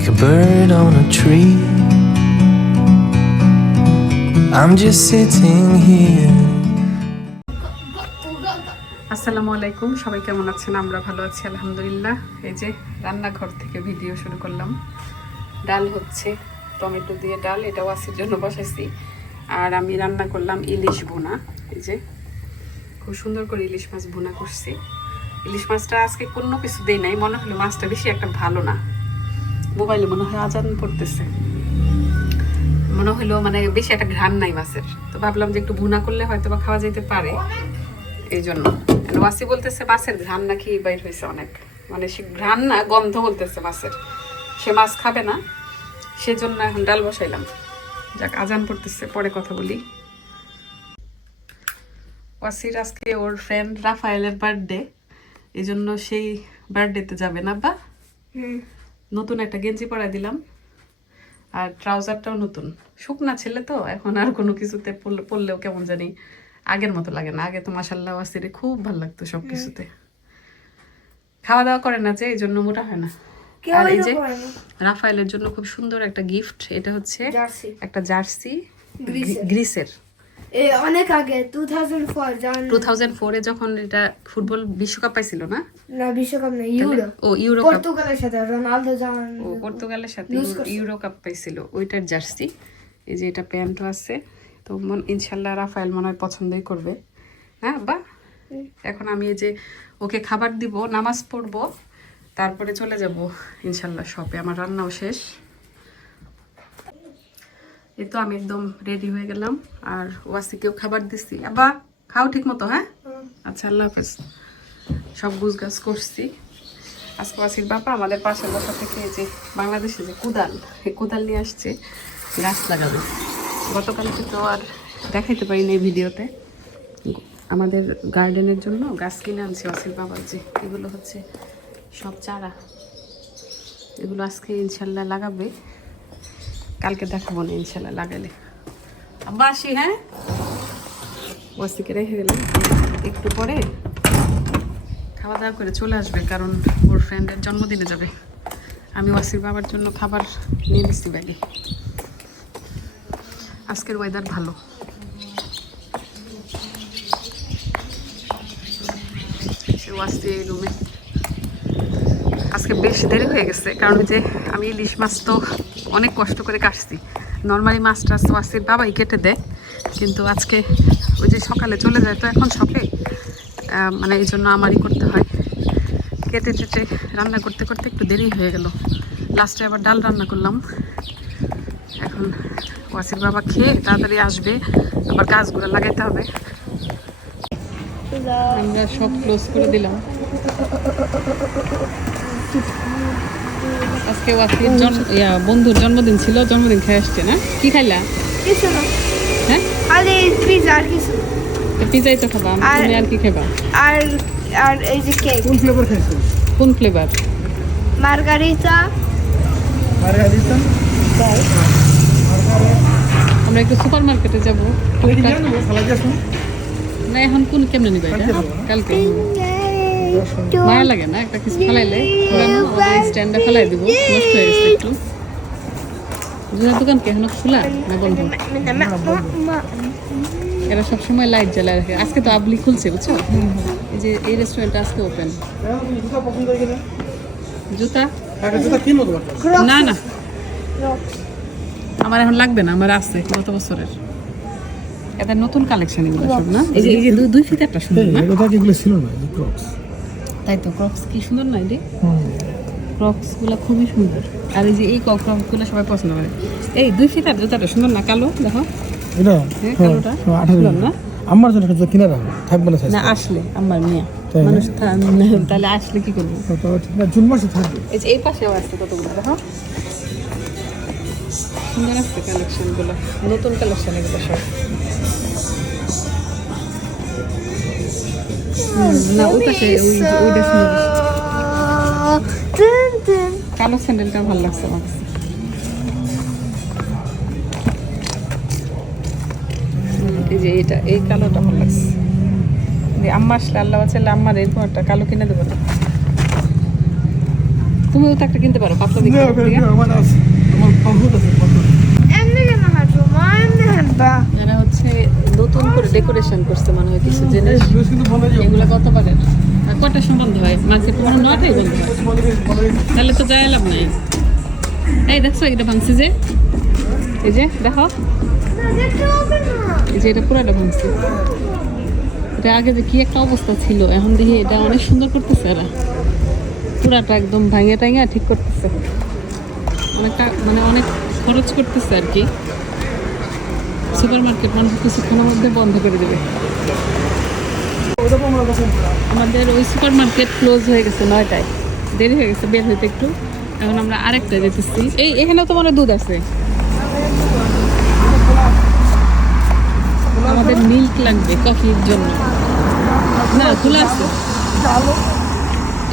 like a bird on a tree. I'm just sitting here. আসসালামু আলাইকুম, সবাই কেমন আছেন? আমরা ভালো আছি, আলহামদুলিল্লাহ। এই যে রান্নাঘর থেকে ভিডিও শুরু করলাম। ডাল হচ্ছে, টমেটো দিয়ে ডাল এটাও ওয়াসির জন্য বসাইছি। আর আমি রান্না করলাম ইলিশ ভুনা। এই যে, খুব সুন্দর করে ইলিশ মাছ ভুনা করছি। ইলিশ মাছটা আজকে কোনো কিছু দেই নাই, মনে হলো মাছটা বেশি একটা ভালো না। মোবাইলে মনে হয় আজান পড়তেছে। মনে হলো মানে বেশি একটা ঘ্রাণ নাই মাছের। তো ভাবলাম যে একটু ভুনা করলে হয়তো বা খাওয়া যেতে পারে। এই জন্য ওয়াসি বলতেছে মাছের ঘ্রাণ নাকি বাইর হয়েছে অনেক। মানে সে ঘ্রাণ না, গন্ধ বলতেছে মাছের। সে মাছ খাবে না। সেজন্য এখন ডাল বসাইলাম। যাক, আজান পড়তেছে, পরে কথা বলি। ওয়াসির আজকে ওর ফ্রেন্ড রাফায়েলের বার্থডে এই জন্য সেই বার্থডেতে যাবে না বা? নতুন একটা গেঞ্জি পরাই দিলাম। আর ট্রাউজারটাও নতুন। শুকনা ছেলে তো এখন আর কোনো কিছুতে পরলে- পরলেও কেমন জানি আগের মতো লাগে না। আগে তো মাসাল্লাহ ওয়াসিরে খুব ভালো লাগতো সব কিছুতে। খাওয়া দাওয়া করে না যে এই জন্য মোটা হয় না। আর এই যে রাফায়েলের জন্য খুব সুন্দর একটা গিফট এটা হচ্ছে একটা জার্সি গ্রিসের। অনেক আগে টু থাউজেন্ড ফোর জান টু থাউজেন্ড ফোরে যখন এটা ফুটবল বিশ্বকাপ পাইছিল না? না বিশ্বকাপ না ইউরো। ও ইউরো পর্তুগালের সাথে রোনালদো জান ও পর্তুগালের সাথে ইউরো- ইউরো কাপ পাইছিল ওইটার জার্সি। এই যে এটা প্যান্টও আছে। তো মন ইনশাল্লাহ রাফায়েল মনে হয় পছন্দই করবে। হ্যাঁ বা এখন আমি এই যে ওকে খাবার দিব নামাজ পড়ব তারপরে চলে যাব ইনশাল্লাহ শপে। আমার রান্নাও শেষ। এই তো আমি একদম রেডি হয়ে গেলাম। আর ওয়াসিকেও খাবার দিছি। আবা খাও ঠিক মতো হ্যাঁ আচ্ছা আল্লাহ হাফেজ। সব গুছ গাছ করছি। আজকে ওয়াসির বাবা আমাদের পাশের বাসা থেকে যে বাংলাদেশে যে কুদাল এই কুদাল নিয়ে আসছে গাছ লাগাবে। গতকালকে তো আর দেখাইতে পারিনি এই ভিডিওতে। আমাদের গার্ডেনের জন্য গাছ কিনে আনছি ওয়াসির বাবার যে। এগুলো হচ্ছে সব চারা। এগুলো আজকে ইনশাল্লাহ লাগাবে। কালকে দেখাবো না ইনশাল্লাহ লাগালে আব্বা আসি হ্যাঁ? ওয়াসিকে রেখে গেলাম একটু পরে খাওয়া দাওয়া করে চলে আসবে কারণ ওর ফ্রেন্ডের জন্মদিনে যাবে। আমি ওয়াসির বাবার জন্য খাবার নিয়ে দিচ্ছি ব্যাগে আজকের ওয়েদার ভালো। সে ওয়াসি এই রুমে আজকে বেশ দেরি হয়ে গেছে, কারণ যে আমি ইলিশ মাছ তো অনেক কষ্ট করে কাটছি। নর্মালি মাছ টাছ ওয়াসির বাবাই কেটে দেয়, কিন্তু আজকে ওই যে সকালে চলে যায়, তো এখন শপে মানে এই জন্য আমারই করতে হয়। কেটে টেটে রান্না করতে করতে একটু দেরি হয়ে গেল। লাস্টে আবার ডাল রান্না করলাম। এখন ওয়াসির বাবা খেয়ে তাড়াতাড়ি আসবে, আবার গাছগুলো লাগাইতে হবে। আমরা সব ক্লোজ করে দিলাম। আজকে ওয়াসির জন্ম ইয়া বন্ধুর জন্মদিন ছিল জন্মদিন খেয়ে আসছে না? কি খাইলা? কিছু না। হ্যাঁ? খালি পিজা আর কিছু। পিজাই তো খাবা আর- তুমি আর কি খাবা আর আর এই যে কেক কোন ফ্লেভার মার্গারিটা। আমরা একটু সুপার মার্কেটে যাব। না এখন কোন কেমনে নিবা এটা? কালকে মায়া লাগে না? একটা কিছু ফেলাইলে স্ট্যান্ডে ফেলাই দিব। নষ্ট হয়ে গেছে একটু। জুতার দোকান কি এখনও খোলা না বন্ধ? এরা সবসময় লাইট জ্বালায় রাখে। আজকে তো আবলি খুলছে বুঝছ? এই যে এই রেস্টুরেন্ট আজকে ওপেন জুতা? না না। আমার এখন লাগবে না আমার আছে গত বছরের। এটা নতুন কালেকশন এগুলো সব না? এই যে দুই- দুই ফিতে একটা সুন্দর না? ছিল না? ক্রক্স তাই তো ক্রক্স কি সুন্দর না এটি? ক্রক্সগুলো খুবই সুন্দর। আর এই যে এই ক্রক্সগুলো সবাই পছন্দ করে। এই দুই ফিতার জুতাটা সুন্দর না কালো? দেখো। এটা? হ্যাঁ, কালোটা? আঠারো না? আমার জন্য জুতা কিনে রাখো থাকবে না না আসলে আমার মিয়া। মানুষ তাহলে আসলে কি করব? না জুন মাসে থাকবে। এই যে এই পাশেও আসছে কতগুলো দেখো। সুন্দর আসছে কালেকশনগুলো নতুন কালেকশন এগুলো সব। না ওই পাশে ওই ওইটা সুন্দর কালো স্যান্ডেলটা ভালো লাগছে আমার হুম, এই যে এটা এই কালোটা ভালো লাগছে। যে আম্মা আসলে আল্লাহ আছে আম্মার এরকম একটা কালো কিনে দেবো না। তুমিও তো একটা কিনতে পারো পাতলা দেখে না, থেকে। না, আমার আছে আমার পাহুত আছে পাহুত। এমনি কেন হাঁটবো মা এমনি এরা হচ্ছে নতুন করে ডেকোরেশন করছে মনে হয় কিছু জিনিস। এগুলো কত পারে কটার সময় বন্ধ হয়। মার্কেট কোনো নটাই বন্ধ হয়। তাহলে তো যাই লাভ নাই। এই দেখছ এটা ভাঙছে যে। এই যে দেখো। এই যে এটা পুরাটা ভাঙছে। এটা আগে যে কি একটা অবস্থা ছিল এখন দেখি এটা অনেক সুন্দর করতেছে এরা। পুরাটা একদম ভাঙে টাঙে ঠিক করতেছে। অনেকটা মানে অনেক খরচ করতেছে আর কি। সুপার মার্কেট মানুষ কিছুক্ষণের মধ্যে বন্ধ করে দেবে। আমাদের ওই সুপার মার্কেট ক্লোজ হয়ে গেছে নয়টায়। দেরি হয়ে গেছে, বের হইতে একটু। এখন আমরা আরেকটা যেতেছি। এই, এখানেও তো মানে দুধ আছে। আমাদের মিল্ক লাগবে কফির জন্য। না, খোলা আছে।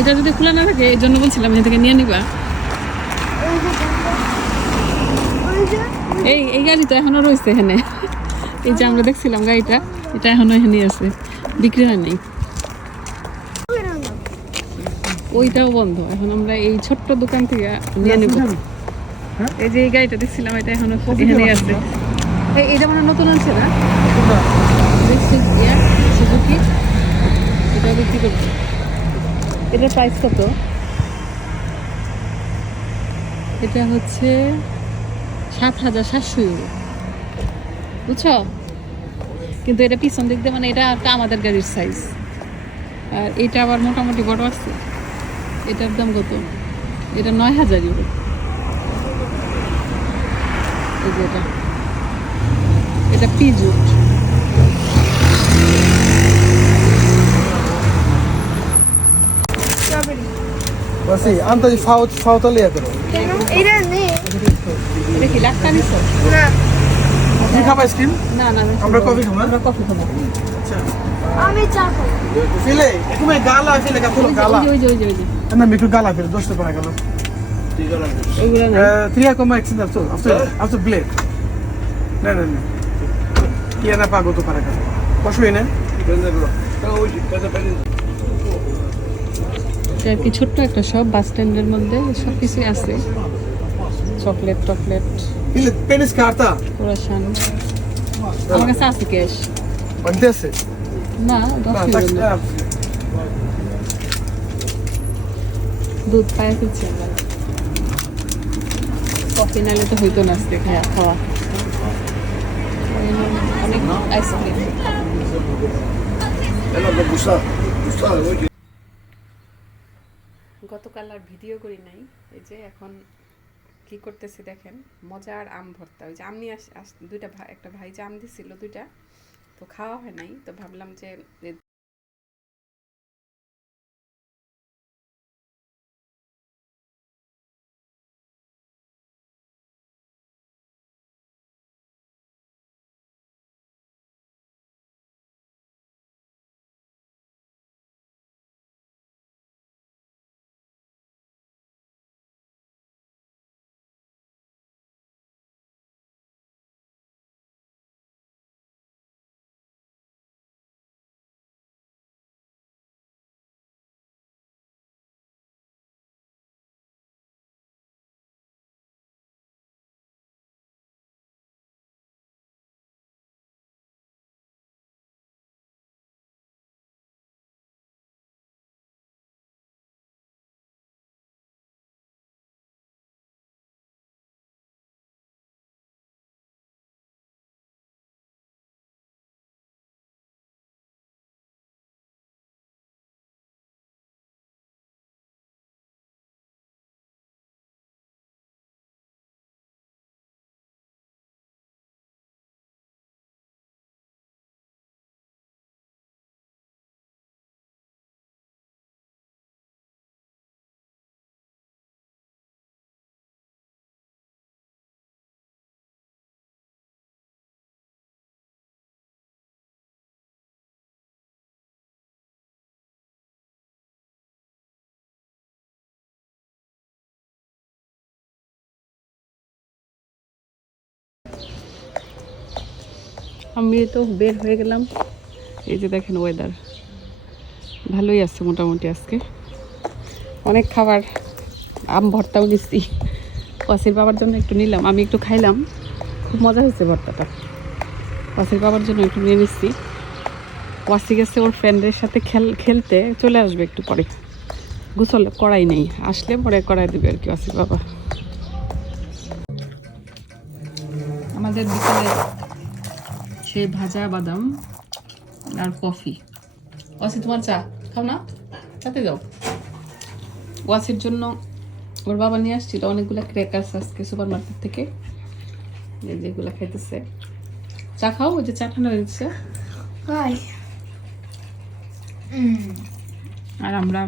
এটা যদি খোলা না থাকে, এই জন্য বলছিলাম এখান থেকে নিয়ে নিবা। এই এই গাড়ি তো এখনও রয়েছে এখানে। এই যে আমরা দেখছিলাম গাড়িটা, এটা এখনও এখানেই আছে, বিক্রি হয় নাই। ওইটাও বন্ধ, এখন আমরা এই ছোট্ট দোকান থেকে নিয়ে নেব। এই যে এই গাড়িটা দেখছিলাম, এটা এখনও এখানেই আছে। এটা মানে নতুন আছে না? সুজুকি এটা বিক্রি করব এটার প্রাইস কত? এটা হচ্ছে সাত হাজার সাতশো ইউরো। বুঝছ? কিন্তু এটা পিছন দিক দিয়ে মানে এটা একটা আমাদের গাড়ির সাইজ আর এটা আবার মোটামুটি বড় আছে। এটার দাম কত? এটা নয় হাজার ইউরো এই যে এটা। এটা পিজুট করো কেন এটা নেই এটা কি লাখ টাকা নিছো? না। তুমি খাবা আইসক্রিম? না না না, আমরা কফি খাব আমরা কফি খাব। আমি চা খাব। ফিলে তুমি গালা ফিলে ওই যে- গালা। ওই যে ওই যে ওই যে না একটু গালা ফিলে দোস্ত পারা গেল। না? এটা আর কি ছোট্ট একটা সব বাস স্ট্যান্ডের মধ্যে সব কিছুই আছে। চকলেট টকলেট। Ele penis carta. কোরাসান আমার কাছে আছে ক্যাশ Pode descer. না দশ Tá, tá, ইউরো দুধ পায়ে ফেলছি আমরা কফি নালে তো হইতো না আজকে খাওয়া খাওয়া অনেক আইসক্রিম গতকাল আর ভিডিও করি নাই এই যে এখন কি করতেছি দেখেন, মজার আম ভর্তা। ওই যে আম নিয়ে আস দুইটা একটা ভাই যে আম দিছিল দুইটা, তো খাওয়া হয় নাই, তো ভাবলাম যে আমি তো বের হয়ে গেলাম। এই যে দেখেন ওয়েদার ভালোই আছে মোটামুটি আজকে। অনেক খাবার, আম ভর্তাও নিচ্ছি ওয়াসির বাবার জন্য একটু নিলাম, আমি একটু খাইলাম। খুব মজা হয়েছে ভর্তাটা। ওয়াসির বাবার জন্য একটু নিয়ে নিচ্ছি ওয়াসি গেছে ওর ফ্রেন্ডের সাথে খেল, খেলতে, চলে আসবে একটু পরে। গোসল করাই নেই, আসলে পরে করাই দেবে আর কি ওয়াসির বাবা। আমাদের বিকেলে সেই ভাজা বাদাম আর কফি। ওয়াসি তোমার চা খাও না? সাথে যাও। ওয়াসির জন্য ওর বাবা নিয়ে আসছিল অনেকগুলো ক্র্যাকার্স আজকে সুপার মার্কেট থেকে যেগুলো খাইতেছে। চা খাও ওই যে চা ঠান্ডা হয়ে দিচ্ছে আর আমরা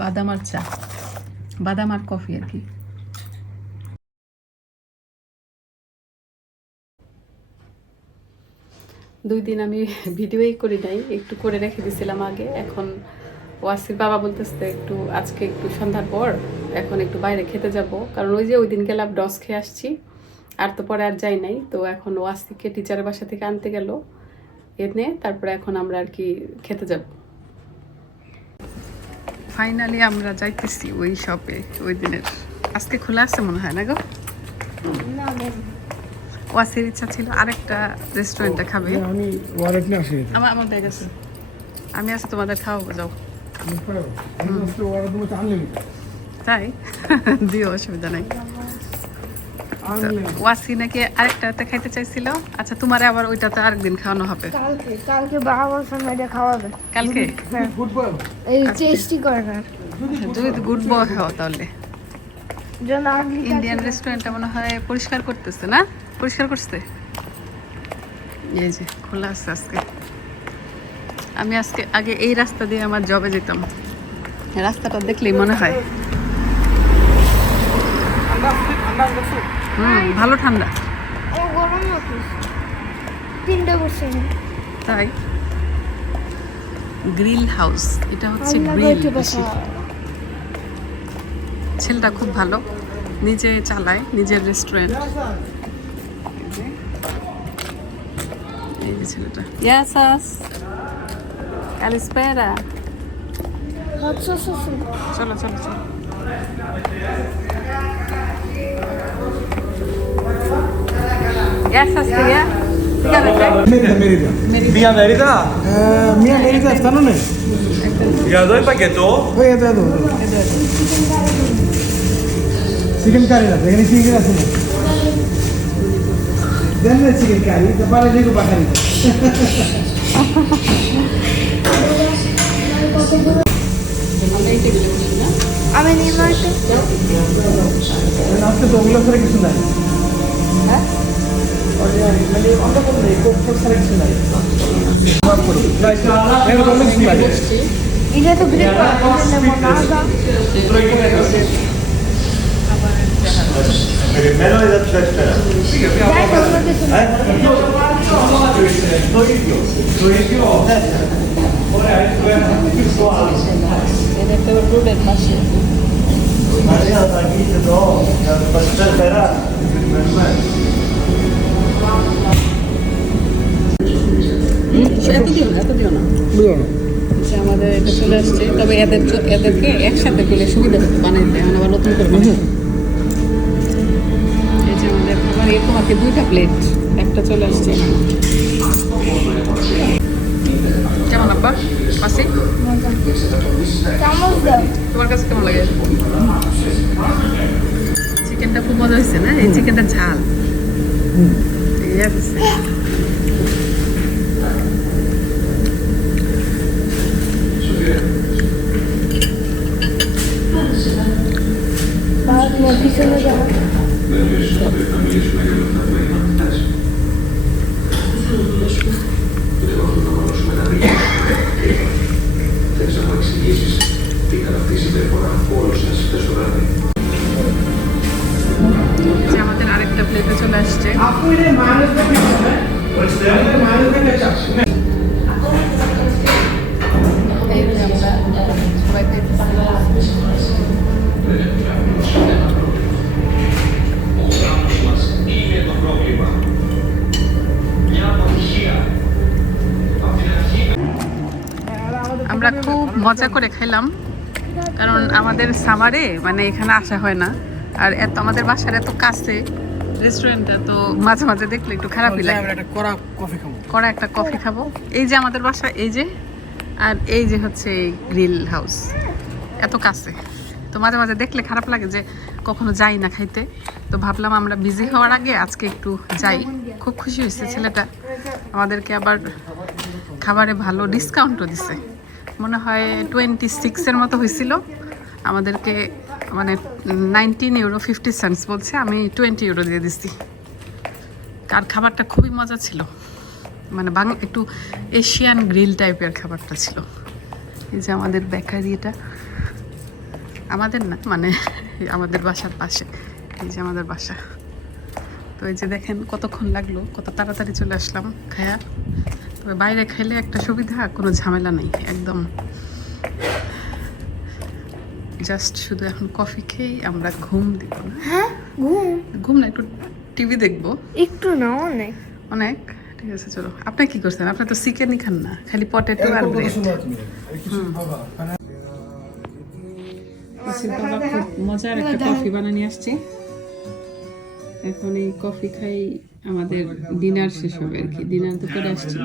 বাদাম আর চা বাদাম আর কফি আর কি। দুই দিন আমি ভিডিওই করি নাই, একটু করে রেখে দিয়েছিলাম আগে। এখন ওয়াসির বাবা বলতেছে একটু, আজকে একটু সন্ধ্যার পর এখন একটু বাইরে খেতে যাব। কারণ ওই যে ওই দিন গেলাম ডস খেয়ে আসছি। আর তো পরে আর যাই নাই। তো এখন ওয়াসিকে টিচারের বাসা থেকে আনতে গেল। এনে তারপরে এখন আমরা আর কি খেতে যাব। ফাইনালি আমরা যাইতেছি ওই শপে ওই দিনের। আজকে খোলা আছে মনে হয় না গো? না। ওয়াসির ইচ্ছা ছিল আরেকটা রেস্টুরেন্টে খাবে। আমি ওয়ালেট নিয়ে আসি আমার আমার ব্যাগ আছে। আমি আছে তোমাদের খাওয়াবো যাও। তাই? দিও অসুবিধা নাই। ওয়াসি নাকি আরেকটাতে খাইতে চাইছিল? আচ্ছা তোমার আবার ওইটাতে আরেকদিন খাওয়ানো হবে। কালকে কালকে বাবা বলছে এটা খাওয়াবে। কালকে? গুড বয় এই টেস্টি করে না যদি গুড বয় হও তাহলে। ইন্ডিয়ান রেস্টুরেন্টটা মনে হয় পরিষ্কার করতেছে না? পরিষ্কার করছে? এই যে খোলা আছে আজকে। আমি আজকে আগে এই রাস্তা দিয়ে আমার জবে যেতাম। রাস্তাটা দেখলেই মনে হয়। হুম ভালো ঠান্ডা। ও গরম না তিনটা বসে তাই? গ্রিল হাউস এটা হচ্ছে গ্রিল বসা। ছেলেটা খুব ভালো নিজে চালায় নিজের রেস্টুরেন্ট এই যে ছেলেটা ইয়াসাস Calispera. হট সস আছে চলো চলো চলো Yes, Astia. Fíjate. মেরিদা মেরিদা Via Merida? মিয়া মেরিদা জানো না Ya doy paqueto. ওই এত এত চিকেন কারি না এখানে চিকেন আছে না দেন না চিকেন কারি তারপরে দেখো পাখারি আমি আজকে তো ওগুলো ছাড়া কিছু নাই। হ্যাঁ? মানে অন্য কোনো নেই কোক ছাড়া কিছু নাই। মাফ করো। এরকম মনাগা Meglio è da no. Para esperar. আমাদের এটা চলে আসছে তবে এদের এদেরকে একসাথে করলে সুবিধা বানাইতে এখন আবার নতুন করে খাবার এরকম আর কি দুইটা প্লেট একটা চলে আসছে। কেমন আব্বা? দাও তোমার কাছে কেমন লাগে? চিকেনটা খুব মজা হয়েছে না? এই চিকেনটা ঝাল। Θα να τα θέλω να θέλω να το βράδυ. Αφού είναι μάλλον δεν είναι μάλλον δεν মজা করে খাইলাম। কারণ আমাদের সামারে মানে এখানে আসা হয় না। আর এত আমাদের বাসার এত কাছে রেস্টুরেন্টটা তো মাঝে মাঝে দেখলে একটু খারাপই লাগে। একটা কড়া কফি খাব। কড়া একটা কফি খাব। এই যে আমাদের বাসা এই যে আর এই যে হচ্ছে গ্রিল হাউস এত কাছে। তো মাঝে মাঝে দেখলে খারাপ লাগে যে কখনো যাই না খাইতে। তো ভাবলাম আমরা বিজি হওয়ার আগে আজকে একটু যাই। খুব খুশি হয়েছে ছেলেটা। আমাদেরকে আবার খাবারে ভালো ডিসকাউন্টও দিছে। মনে হয় টোয়েন্টি সিক্সের মতো হয়েছিল আমাদেরকে মানে নাইনটিন ইউরো ফিফটি সেন্টস বলছে, আমি টোয়েন্টি ইউরো দিয়ে দিচ্ছি আর খাবারটা খুবই মজা ছিল। মানে বাং একটু এশিয়ান গ্রিল টাইপের খাবারটা ছিল। এই যে আমাদের বেকারি এটা। আমাদের না মানে আমাদের বাসার পাশে। এই যে আমাদের বাসা। তো এই যে দেখেন কতক্ষণ লাগল, কত তাড়াতাড়ি চলে আসলাম, খায়া। তবে বাইরে খাইলে একটা সুবিধা কোনো ঝামেলা নেই একদম। জাস্ট শুধু এখন কফি খেয়েই আমরা ঘুম দিব না। হ্যাঁ? ঘুম? ঘুম না একটু টিভি দেখব। একটু না অনেক। অনেক? ঠিক আছে চলো। আপনি কি করছেন? আপনি তো চিকেনই খান না খালি পটেটো আর ব্রেড খুব মজার একটা কফি বানিয়ে আসছি। এখন এই কফি খাই আমাদের ডিনার শেষ হবে আর কি। ডিনার তো করে আসছি।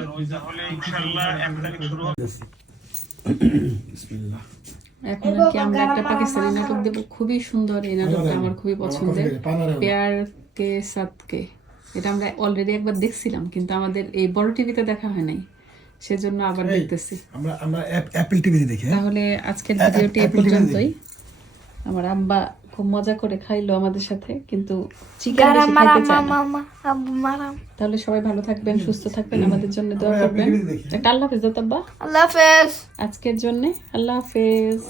এখন আর কি আমরা একটা পাকিস্তানি নাটক দেবো। খুবই সুন্দর এই নাটকটা আমার খুবই পছন্দের। পেয়ার কে সাতকে এটা আমরা অলরেডি একবার দেখছিলাম কিন্তু আমাদের এই বড় টিভিতে দেখা হয় নাই। সেজন্য আবার দেখতেছি। আমরা আমরা অ্যাপল টিভিতে দেখি হ্যাঁ? তাহলে আজকের ভিডিওটি এই পর্যন্তই। আমার আব্বা খুব মজা করে খাইলো আমাদের সাথে কিন্তু চিকেন তাহলে সবাই ভালো থাকবেন সুস্থ থাকবেন আমাদের জন্য দোয়া করবেন। একটা আল্লাহ হাফেজ দত্তাব্বা আল্লাহ হাফেজ। আজকের জন্য আল্লাহ হাফেজ।